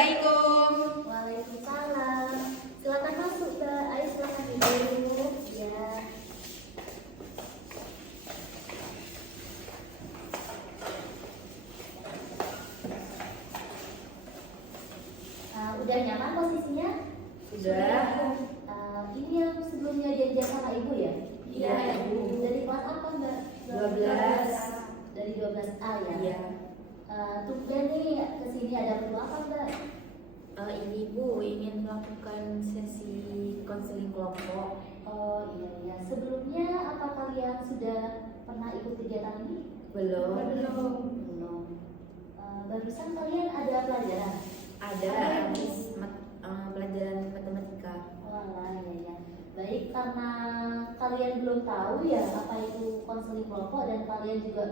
Assalamualaikum. Waalaikumsalam. Silakan masuk, Mbak. Ayo silakan duduk. Ya. Udah nyaman posisinya? Sudah. Ini yang sebelumnya janjian sama Ibu ya? Iya, Ibu. Dari kelas apa, Mbak? 12. Dari 12A ya? Iya. Tumben nih kesini ada perlu apa, Mbak? Ini Bu ingin melakukan sesi konseling kelompok. Oh iya. Sebelumnya apa kalian sudah pernah ikut kegiatan ini? Belum. Belum. Barusan kalian ada pelajaran? Ada habis pelajaran matematika. Walah, ya. Baik, karena kalian belum tahu ya apa itu konseling kelompok dan kalian juga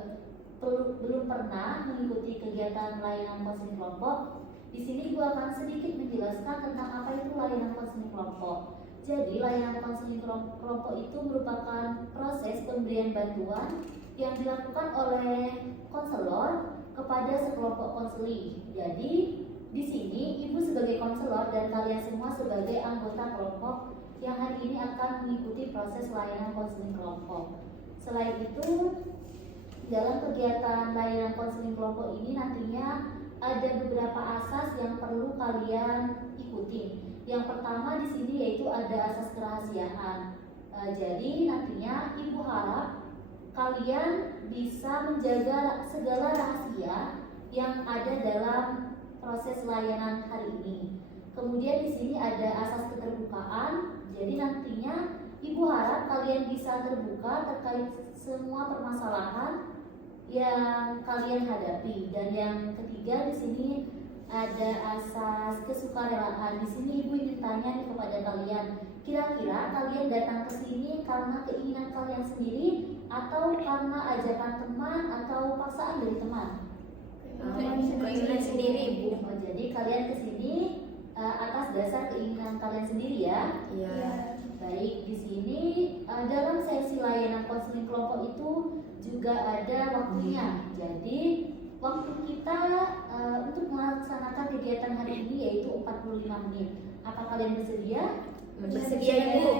belum pernah mengikuti kegiatan layanan konseling kelompok. Di sini gua akan sedikit menjelaskan tentang apa itu layanan konseling kelompok. Jadi, layanan konseling kelompok itu merupakan proses pemberian bantuan yang dilakukan oleh konselor kepada sekelompok konseling. Jadi, di sini Ibu sebagai konselor dan kalian semua sebagai anggota kelompok yang hari ini akan mengikuti proses layanan konseling kelompok. Selain itu, dalam kegiatan layanan konseling kelompok ini nantinya ada beberapa asas yang perlu kalian ikuti. Yang pertama di sini yaitu ada asas kerahasiaan. Jadi nantinya Ibu harap kalian bisa menjaga segala rahasia yang ada dalam proses layanan hari ini. Kemudian di sini ada asas keterbukaan. Jadi nantinya Ibu harap kalian bisa terbuka terkait semua permasalahan yang kalian hadapi. Dan yang ketiga di sini ada asas kesukarelaan. Di sini Ibu ingin tanya nih kepada kalian, kira-kira kalian datang ke sini karena keinginan kalian sendiri atau karena ajakan teman atau paksaan dari teman? Keinginan sendiri, Bu. Oh, jadi kalian ke sini atas dasar keinginan kalian sendiri ya? Iya. Baik, di sini dalam sesi layanan konseling kelompok itu juga ada waktunya. Jadi waktu kita untuk melaksanakan kegiatan hari ini yaitu 45 menit. Apa kalian bersedia? Bersedia, Ibu.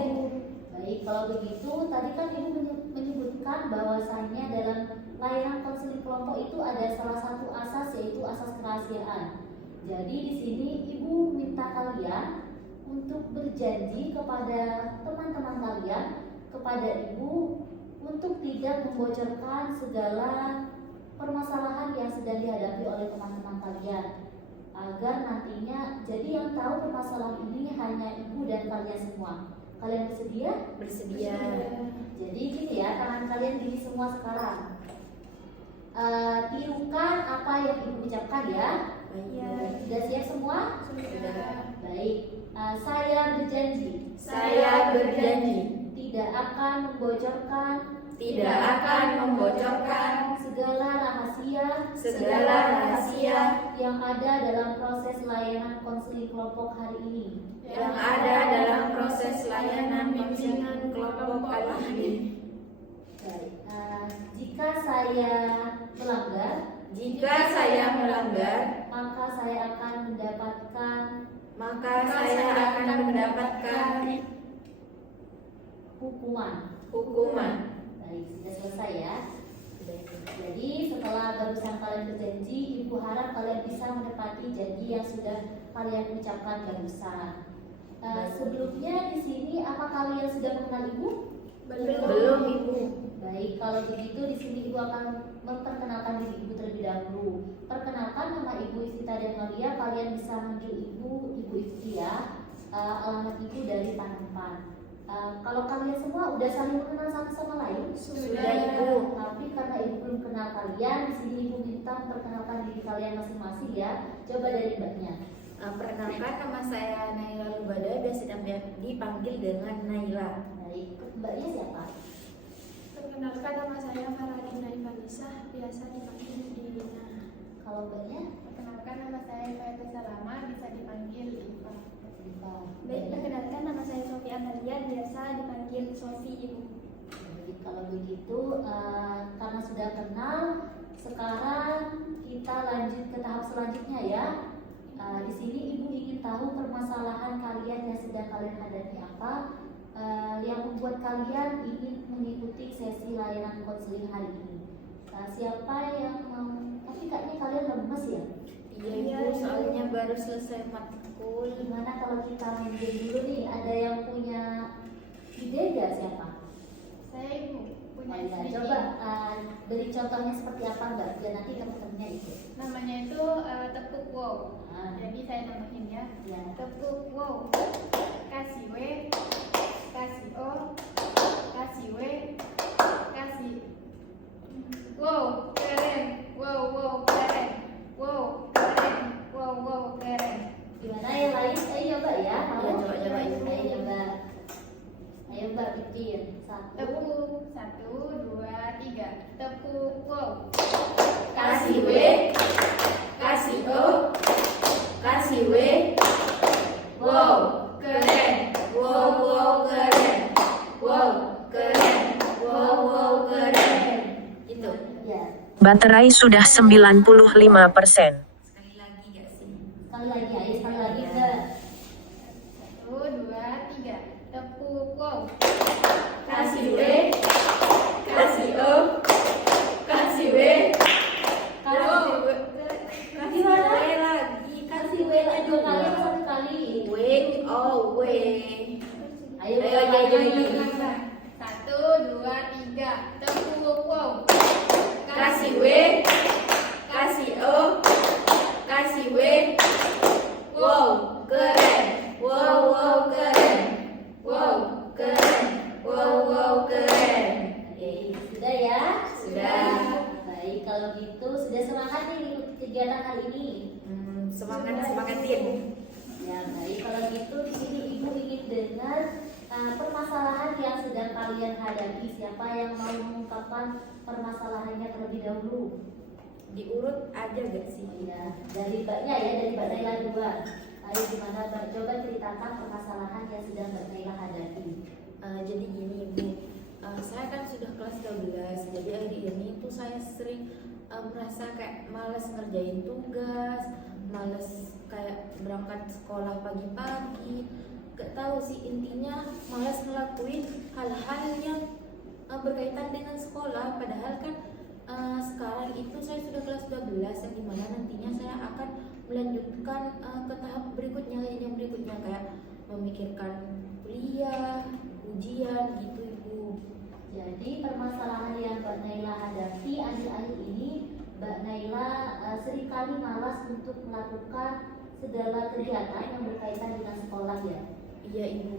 Baik, kalau begitu tadi kan Ibu menyebutkan bahwasannya dalam layanan konseling kelompok itu ada salah satu asas yaitu asas kerahasiaan. Jadi di sini Ibu minta kalian untuk berjanji kepada teman-teman kalian, kepada Ibu untuk tidak membocorkan segala permasalahan yang sedang dihadapi oleh teman-teman kalian, agar nantinya jadi yang tahu permasalahan ini hanya Ibu dan kalian semua. Kalian bersedia? Bersedia. Jadi gini ya, tangan kalian gini semua sekarang. Tirukan apa yang Ibu ucapkan ya. Sudah siap semua? Sudah. Baik. Saya berjanji. Saya berjanji Tidak akan membocorkan. tidak akan membocorkan segala rahasia yang ada dalam proses layanan konseling kelompok hari ini. yang ada dalam proses layanan bimbingan kelompok kali ini. Baik. Jika saya melanggar, Jika saya melanggar, maka saya akan mendapatkan hukuman. Baik, sudah selesai ya. Jadi setelah barusan kalian berjanji, Ibu harap kalian bisa menepati janji yang sudah kalian ucapkan barusan. Sebelumnya di sini apa kalian sudah mengenal Ibu? Belum, Ibu. Baik, kalau begitu di sini Ibu akan memperkenalkan diri Ibu terlebih dahulu. Perkenalkan, nama Ibu Iftita dan Malia. Kalian bisa manggil Ibu Ifti ya. Alamat Ibu dari Panempan. Kalau kalian semua udah saling mengenal satu sama lain? Sudah, Ibu. Tapi karena Ibu belum kenal kalian, di sini Ibu minta memperkenalkan diri kalian masing-masing ya. Coba dari Mbaknya. Perkenalkan, nama saya Naila Lubada, biasa dipanggil dengan Naila. Baik, Mbaknya siapa? Perkenalkan, nama saya Faradina Ivanisa, biasa dipanggil Dina. Kalau Mbaknya? Perkenalkan, nama saya Fayatul Salama, bisa dipanggil Iva. Baik, Perkenalkan, nama saya Sofi Amalia, biasa dipanggil Sofi Ibu. Jadi kalau begitu karena sudah kenal, sekarang kita lanjut ke tahap selanjutnya ya. Di sini ibu ingin tahu permasalahan kalian yang sedang kalian hadapi apa, yang membuat kalian ingin mengikuti sesi layanan konseling hari ini. Siapa yang mau? Tapi kayaknya kalian lemes ya? Iya ibu, soalnya baru selesai matkul. Gimana kalau kita main game dulu nih? Ada yang punya ide nggak siapa? Saya ibu punya Oh, iya. sedikit. Coba beri contohnya seperti apa Mbak? Biar nanti teman-temannya ikut. Namanya itu tepuk wow. Ah. Jadi saya namain ya. Ya. Tepuk wow. Kasih W, kasih O, kasih W, kasih. Wow, keren. Wow, keren. Wow, keren. Wow, keren. Gimana yang lain? Ayo coba ya. Mau? Ya, coba Ayo ibu. Mbak. Ayo Mbak bikin. Satu. Tepuk 1, 2, 3. Tepuk wow. Kasih W, kasih O, kasih W. Wow, keren. Wow, keren. Wow, keren. Wow, keren. Itu. Ya. Baterai sudah 95%. Sekali lagi gak sih? Sekali lagi. Ayo sekali lagi Mbak. 1, 2, 3. Tepuk wow. Kasih W, kasih O, kasih W. Kasih Wow, kasih W lagi. Kasih W-nya 2 kali atau 1 kali? W, O, W. Ayo Ayo, Mbak. ayo. 1, 2, 3. Tepuk wow. Kasih W, kasih O, kasih W. Wow, keren. Wow, keren. Wow, keren. Wow, keren. Oke, sudah ya? Sudah. Baik, kalau gitu sudah semangat nih ikut kegiatan hari ini. Semangatin. Ya, baik. Kalau gitu di sini ibu ingin dengar permasalahan yang sedang kalian hadapi. Siapa yang mau mengungkapkan permasalahannya terlebih dahulu? Diurut aja gak sih? Ya, dari Mbaknya ya, dari Mbak Naila duluan. Ayo gimana Mbak? Coba ceritakan permasalahan yang sedang Mbak Naila hadapi. Jadi gini Bu, saya kan sudah kelas 12. Jadi hari ini tuh saya sering merasa kayak males ngerjain tugas, males kayak berangkat sekolah pagi-pagi. Gak tahu sih, intinya males ngelakuin hal-hal yang berkaitan dengan sekolah. Padahal kan sekarang itu saya sudah kelas 12, yang dimana nantinya saya akan melanjutkan ke tahap berikutnya, yang berikutnya kayak memikirkan kuliah, ujian gitu Ibu. Jadi permasalahan yang Mbak Naila hadapi akhir-akhir ini, Mbak Naila seringkali malas untuk melakukan segala kegiatan yang berkaitan dengan sekolah ya. Iya Ibu.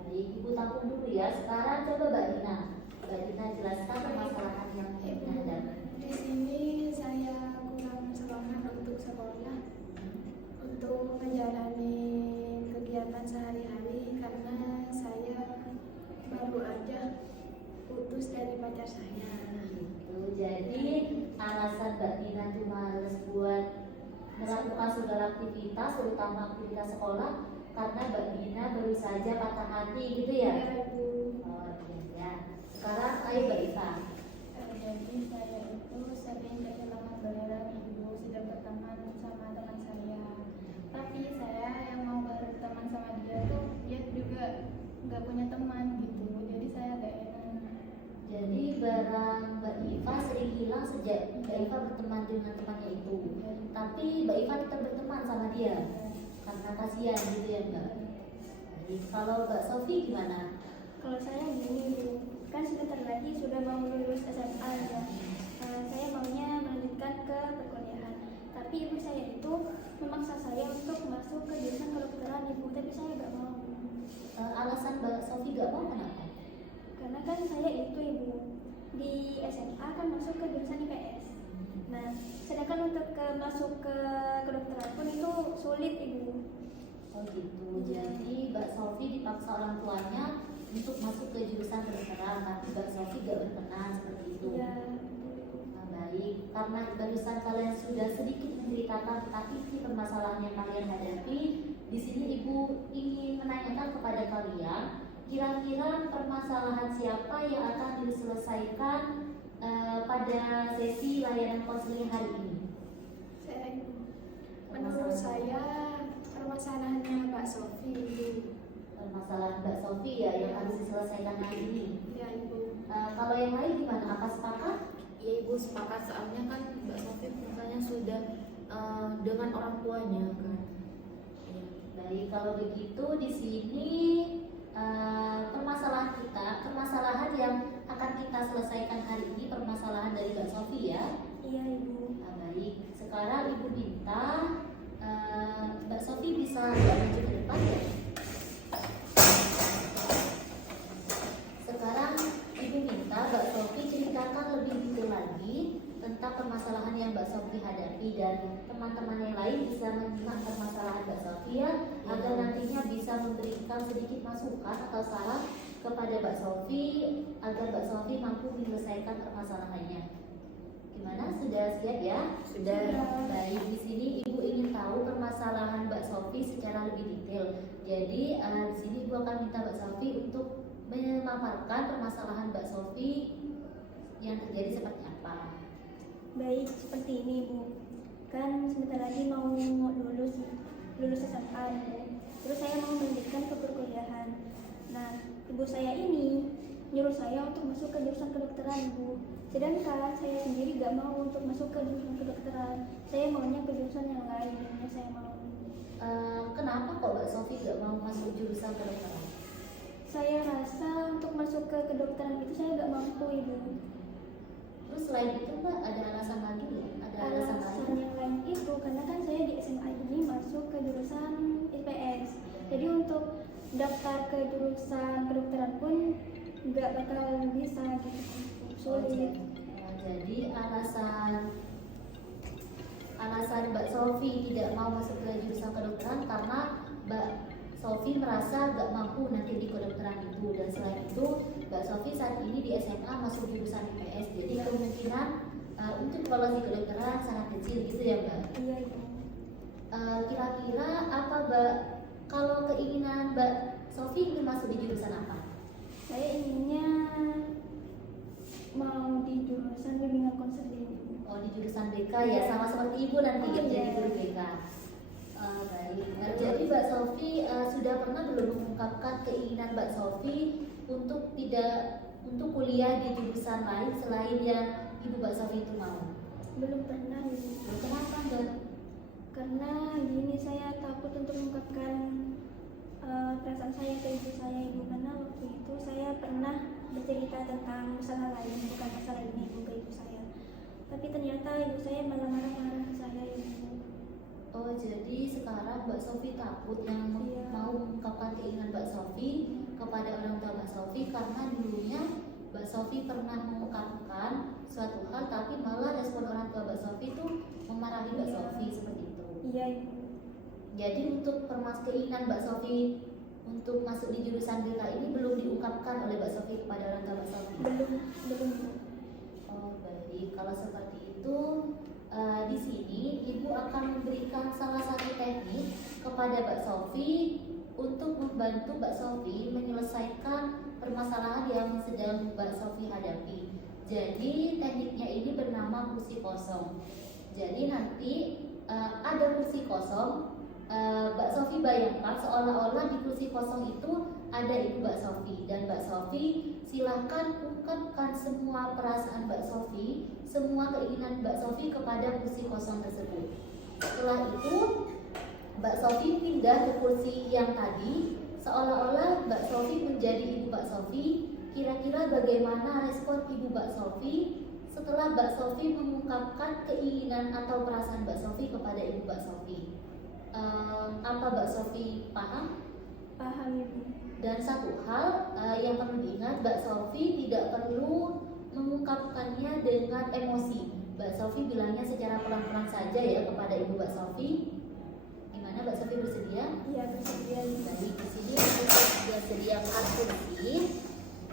Baik, Ibu tampung dulu ya. Sekarang coba Mbak Dina. Mbak Dina jelaskan permasalahan yang Mbak Dina hadapi. Di sini saya kurang semangat untuk sekolah, untuk menjalani kegiatan sehari-hari karena saya baru aja putus dari pacar saya. Gitu. Jadi alasan Mbak Dina tuh males buat melakukan segala aktivitas, terutama aktivitas sekolah, karena Mbak Dina baru saja patah hati gitu ya. Ibu. Oh iya. Sekarang ayo Mbak Iva. Jadi saya itu sering kehilangan beneran ibu, sudah berteman sama teman saya. Tapi saya yang mau berteman sama dia tuh dia juga nggak punya teman gitu. Jadi saya gak enak. Jadi barang Mbak Iva sering hilang sejak Mbak Iva berteman dengan temannya itu. Tapi Mbak Iva tetap berteman sama dia karena kasihan gitu ya Mbak. Jadi kalau Mbak Sofi gimana? Kalau saya gini Bu, kan sebentar lagi sudah mau lulus SMA ya. Saya maunya melanjutkan ke perkuliahan. Tapi ibu saya itu memaksa saya untuk masuk ke jurusan kedokteran Ibu, tapi saya gak mau. Alasan Mbak Sofi gak mau kenapa? Karena kan saya itu Ibu di SMA kan masuk ke jurusan IPS. Nah, sedangkan untuk masuk ke kedokteran pun itu sulit Ibu. Oh gitu. Jadi Mbak Sofi dipaksa orang tuanya untuk masuk ke jurusan kedokteran, tapi Mbak Sofi gak berkenan seperti itu. Ya, Nah, baik, karena barusan kalian sudah sedikit menceritakan tentang isi permasalahan yang kalian hadapi, di sini Ibu ingin menanyakan kepada kalian, kira-kira permasalahan siapa yang akan diselesaikan pada sesi layanan konseling hari ini? Saya ibu. Menurut saya permasalahannya Mbak Sofi itu. Permasalahan Mbak Sofi ya yang harus diselesaikan hari ini. Ya Ibu. Kalau yang lain gimana? Apa sepakat? Ya Ibu sepakat, soalnya kan Mbak Sofi misalnya sudah dengan orang tuanya kan. Ya. Baik, kalau begitu di sini permasalahan yang akan kita selesaikan hari ini permasalahan dari Mbak Sofi ya. Iya Ibu. Baik, sekarang Ibu minta Mbak Sofi bisa maju ke depan ya. Sekarang Ibu minta Mbak Sofi ceritakan lebih detail lagi tentang permasalahan yang Mbak Sofi hadapi, dan teman-teman yang lain bisa menyimak permasalahan Mbak Sofi ya, agar nantinya bisa memberikan sedikit masukan atau saran kepada Mbak Sofi agar Mbak Sofi mampu menyelesaikan permasalahannya. Gimana? Sudah siap ya? Sudah. Baik, di sini Ibu ingin tahu permasalahan Mbak Sofi secara lebih detail. Jadi di sini Ibu akan minta Mbak Sofi untuk memaparkan permasalahan Mbak Sofi yang terjadi seperti apa. Baik, seperti ini Ibu. Kan sebentar lagi mau lulus SMA Ibu. Terus saya mau melanjutkan ke perkuliahan. Nah, ibu saya ini nyuruh saya untuk masuk ke jurusan kedokteran Ibu. Sedangkan saya sendiri gak mau untuk masuk ke jurusan kedokteran. Saya maunya ke jurusan yang lain yang saya mau. Kenapa kok Mbak Sofi gak mau masuk jurusan kedokteran? Saya rasa untuk masuk ke kedokteran itu saya gak mampu Ibu. Terus selain itu Mbak ada alasan lagi ya? Ada alasan lain? Alasan yang lain itu karena kan saya di SMA ini masuk ke jurusan IPS. Jadi untuk daftar ke jurusan kedokteran pun nggak bakal bisa gitu, sulit. Jadi alasan Mbak Sofi tidak mau masuk ke jurusan kedokteran karena Mbak Sofi merasa gak mampu nanti di kedokteran itu, dan selain itu Mbak Sofi saat ini di SMA masuk jurusan IPS, jadi kemungkinan untuk lolos di kedokteran sangat kecil gitu ya Mbak. Iya Ibu. Kira-kira apa Mbak, kalau keinginan Mbak Sofi ingin masuk di jurusan apa? Saya inginnya mau di jurusan bimbingan konseling Ibu. Oh, di jurusan BK ya, sama seperti Ibu nanti Oh, jadi iya. guru BK. Baik. Jadi Mbak Sofi sudah pernah belum mengungkapkan keinginan Mbak Sofi untuk kuliah di jurusan lain selain yang Ibu Mbak Sofi itu mau? Belum pernah Ibu. Kenapa Mbak? Karena gini, saya takut untuk mengungkapkan perasaan saya ke ibu saya Ibu, karena waktu itu saya pernah bercerita tentang masalah lain, bukan masalah ini Ibu, ke ibu saya. Tapi ternyata ibu saya malah marah-marah ke saya Ibu. Oh, jadi sekarang Mbak Sofi takut yang Iya. mau mengungkapkan keinginan Mbak Sofi kepada orang tua Mbak Sofi karena dulunya Mbak Sofi pernah mengungkapkan suatu hal tapi malah respon orang tua Mbak Sofi itu memarahi Mbak Sofi seperti itu. Iya Ibu. Jadi untuk keinginan Mbak Sofi untuk masuk di jurusan BK ini belum diungkapkan oleh Mbak Sofi kepada orang tua Mbak Sofi. Belum Ibu. Oh baik, kalau seperti itu di sini Ibu akan memberikan salah satu teknik kepada Mbak Sofi untuk membantu Mbak Sofi menyelesaikan permasalahan yang sedang Mbak Sofi hadapi. Jadi tekniknya ini bernama kursi kosong. Jadi nanti ada kursi kosong. Mbak Sofi bayangkan seolah-olah di kursi kosong itu ada Ibu Mbak Sofi, dan Mbak Sofi silahkan ungkapkan semua perasaan Mbak Sofi, semua keinginan Mbak Sofi kepada kursi kosong tersebut. Setelah itu Mbak Sofi pindah ke kursi yang tadi, seolah-olah Mbak Sofi menjadi Ibu Mbak Sofi. Kira-kira bagaimana respon Ibu Mbak Sofi setelah Mbak Sofi mengungkapkan keinginan atau perasaan Mbak Sofi kepada Ibu Mbak Sofi? Apa Mbak Sofi paham? Paham Ibu. Dan satu hal yang perlu diingat, Mbak Sofi tidak perlu mengungkapkannya dengan emosi. Mbak Sofi bilangnya secara pelan-pelan saja ya kepada Ibu Mbak Sofi. Gimana Mbak Sofi, bersedia? Iya bersedia Ibu. Baik, di sini Ibu sudah sediakan kursi.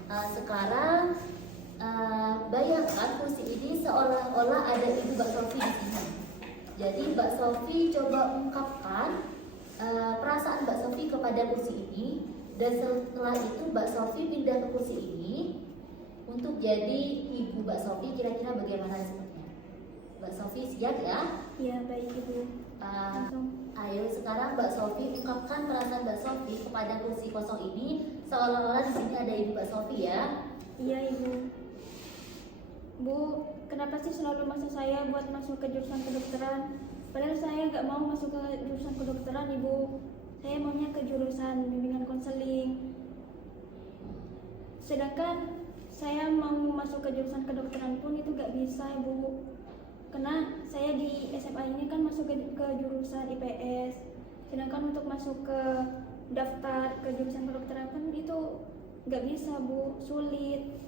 Sekarang bayangkan kursi ini seolah-olah ada Ibu Mbak Sofi di sini. Jadi Mbak Sofi coba ungkapkan perasaan Mbak Sofi kepada kursi ini, dan setelah itu Mbak Sofi pindah ke kursi ini untuk jadi Ibu Mbak Sofi. Kira-kira bagaimana responnya? Mbak Sofi siap ya? Iya baik Ibu. Ayo sekarang Mbak Sofi ungkapkan perasaan Mbak Sofi kepada kursi kosong ini seolah-olah di sini ada Ibu Mbak Sofi ya. Iya Ibu. Bu, kenapa sih selalu maksa saya buat masuk ke jurusan kedokteran? Padahal saya nggak mau masuk ke jurusan kedokteran Ibu. Saya maunya ke jurusan bimbingan konseling. Sedangkan saya mau masuk ke jurusan kedokteran pun itu nggak bisa Ibu. Karena saya di SMA ini kan masuk ke jurusan IPS. Sedangkan untuk masuk ke daftar ke jurusan kedokteran pun itu nggak bisa Bu, sulit.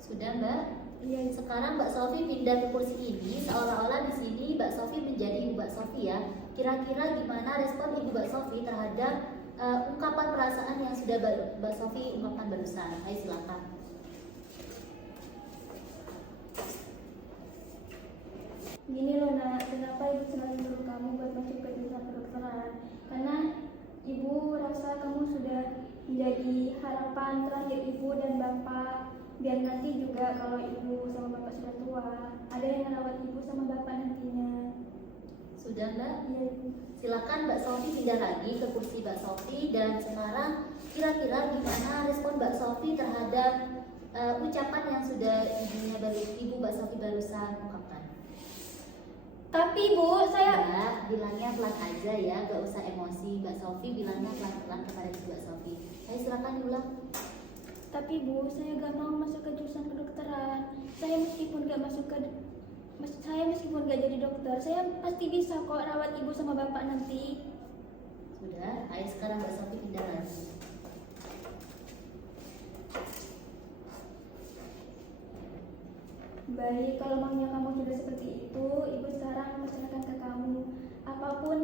Sudah Mbak? Iya. Sekarang Mbak Sofi pindah ke kursi ini seolah-olah di sini Mbak Sofi menjadi Ibu Mbak Sofi ya. Kira-kira gimana respon Ibu Mbak Sofi terhadap ungkapan perasaan yang sudah Mbak Sofi ungkapkan barusan? Ayo silakan. Gini loh nak, kenapa ibu selalu menyuruh kamu buat masuk ke jurusan kedokteran? Karena ibu rasa kamu sudah menjadi harapan terakhir ibu dan bapak. Biar nanti juga kalau ibu sama bapak sudah tua, ada yang merawat ibu sama bapak nantinya. Sudah Mbak? Iya Ibu. Silakan Mbak Sofi pindah lagi ke kursi Mbak Sofi dan sekarang kira-kira gimana respon Mbak Sofi terhadap ucapan yang sudah Ibu Mbak Sofi barusan ungkapkan? Tapi Bu, saya Ya, bilangnya pelan aja ya, gak usah emosi. Mbak Sofi bilangnya pelan-pelan kepada Mbak Sofi. Ayo silakan diulang. Tapi Bu, saya gak mau masuk ke jurusan kedokteran. Saya meskipun gak jadi dokter, saya pasti bisa kok rawat ibu sama bapak nanti. Sudah, ayo sekarang Mbak Sofi pindah lagi. Baik, kalau maunya kamu sudah seperti itu, ibu sekarang percayakan ke kamu. Apapun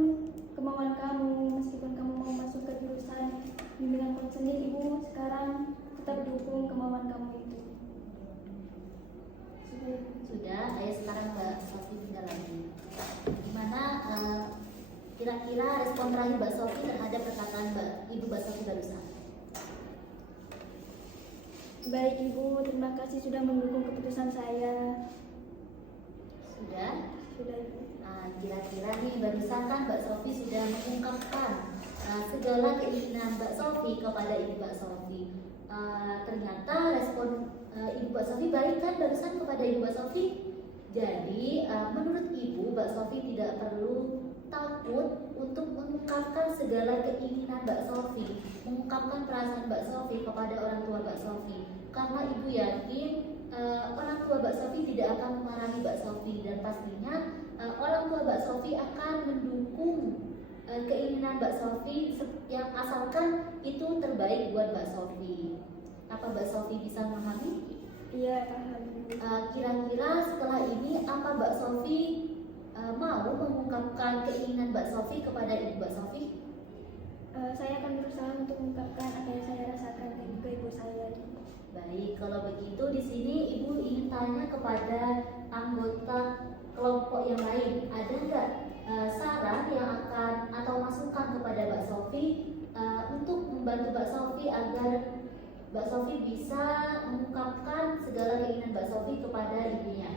kemauan kamu, meskipun kamu mau masuk ke jurusan bimbingan konseling, ibu sekarang tetap dukung kemauan kamu itu. Sudah, Ibu. Sudah, ayo sekarang Mbak Sofi pindah lagi. Gimana kira-kira respon terakhir Mbak Sofi terhadap perkataan Ibu Mbak Sofi barusan? Baik Ibu, terima kasih sudah mendukung keputusan saya. Sudah? Sudah Ibu. Kira-kira nih barusan kan Mbak Sofi sudah mengungkapkan segala keinginan Mbak Sofi kepada Ibu Mbak Sofi. Ternyata respon Ibu Mbak Sofi baik kan barusan kepada Ibu Mbak Sofi. Jadi menurut Ibu Mbak Sofi tidak perlu takut untuk mengungkapkan segala keinginan Mbak Sofi, mengungkapkan perasaan Mbak Sofi kepada orang tua Mbak Sofi. Karena Ibu yakin orang tua Mbak Sofi tidak akan memarahi Mbak Sofi dan pastinya orang tua Mbak Sofi akan mendukung keinginan Mbak Sofi yang asalkan itu terbaik buat Mbak Sofi. Apa Mbak Sofi bisa memahami? Iya, paham Ibu. Kira-kira setelah ini apa Mbak Sofi mau mengungkapkan keinginan Mbak Sofi kepada Ibu Mbak Sofi? Saya akan berusaha untuk mengungkapkan apa yang saya rasakan ke ibu saya. Baik, kalau begitu di sini Ibu ingin tanya kepada anggota kelompok yang lain, ada nggak saran yang akan atau masukan kepada Mbak Sofi untuk membantu Mbak Sofi agar Mbak Sofi bisa mengungkapkan segala keinginan Mbak Sofi kepada ibunya?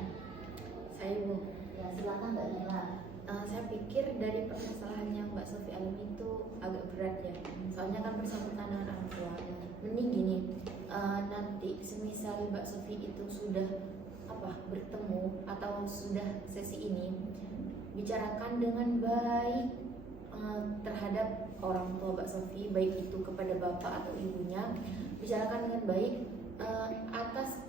Saya Bu, Ya, silakan Mbak Nela. saya pikir dari permasalahan yang Mbak Sofi alami itu agak berat ya. Soalnya kan bersangkutan dengan orang tua. Mending gini, nanti semisal Mbak Sofi itu sudah bertemu atau sudah sesi ini, bicarakan dengan baik terhadap orang tua Mbak Sofi, baik itu kepada bapak atau ibunya. Bicarakan dengan baik atas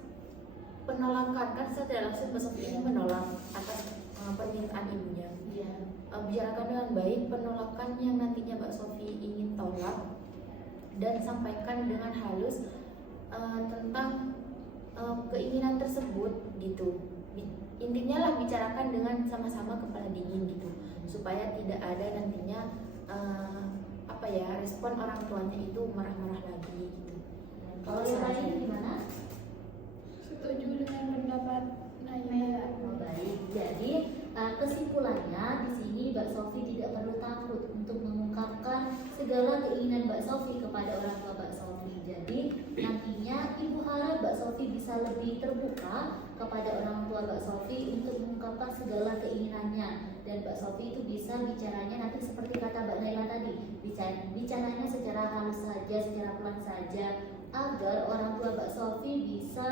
penolakan, kan secara langsung Mbak Sofi ini menolak atas permintaan ibunya. Bicarakan dengan baik penolakan yang nantinya Mbak Sofi ingin tolak dan sampaikan dengan halus tentang keinginan tersebut gitu. Intinya lah bicarakan dengan sama-sama kepala dingin gitu, supaya tidak ada nantinya respon orang tuanya itu marah-marah lagi gitu. Kalau yang lain gimana? Setuju dengan pendapat Naya. Oh, baik. Jadi kesimpulannya di sini Mbak Sofi tidak perlu takut untuk mengungkapkan segala keinginan Mbak Sofi kepada orang tua Mbak Sofi. Jadi nantinya Ibu harap Mbak Sofi bisa lebih terbuka kepada orang tua Mbak Sofi untuk mengungkapkan segala keinginannya, dan Mbak Sofi itu bisa bicaranya nanti seperti kata Mbak Naila tadi, bicaranya secara halus saja, secara pelan saja, agar orang tua Mbak Sofi bisa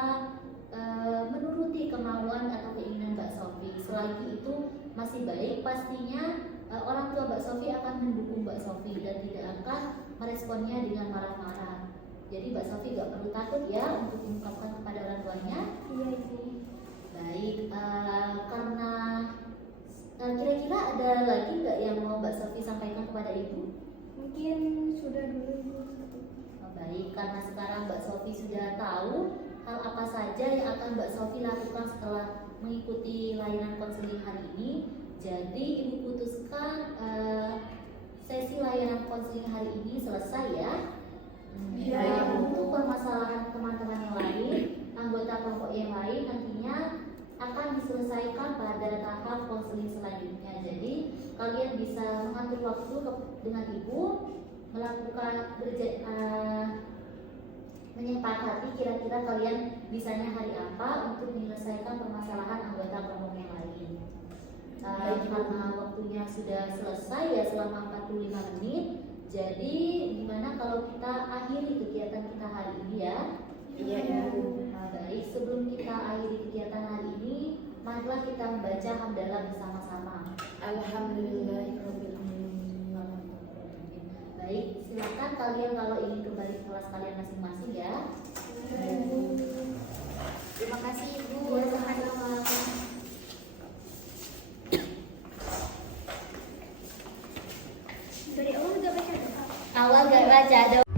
menuruti kemauan atau keinginan Mbak Sofi. Selagi itu masih baik, pastinya orang tua Mbak Sofi akan mendukung Mbak Sofi dan tidak akan meresponnya dengan marah-marah. Jadi Mbak Sofi gak perlu takut ya untuk mengungkapkan kepada orang tuanya. Iya Ibu. Baik, karena kira-kira ada lagi nggak yang mau Mbak Sofi sampaikan kepada Ibu? Mungkin sudah dulu Ibu. Baik, karena sekarang Mbak Sofi sudah tahu hal apa saja yang akan Mbak Sofi lakukan setelah mengikuti layanan konseling hari ini, jadi Ibu putuskan sesi layanan konseling hari ini selesai ya. Ya. Untuk permasalahan teman-teman yang lain, anggota kelompok yang lain nantinya akan diselesaikan pada tahap konseling selanjutnya. Jadi kalian bisa mengatur waktu dengan Ibu, melakukan menyepakati kira-kira kalian bisanya hari apa untuk menyelesaikan permasalahan anggota kelompok yang lain. Karena waktunya sudah selesai ya selama 45 menit, jadi gimana kalau kita akhiri kegiatan kita hari ini ya? Iya Ibu. Baik, sebelum kita akhiri kegiatan hari ini, marilah kita membaca hamdalah bersama-sama. Alhamdulillahirabbil alamin. Baik, silakan kalian kalau ingin kembali ke kelas kalian masing-masing ya. Terima kasih Ibu. Ya, sama-sama. Dari awal udah baca doa. Awal gak baca doa.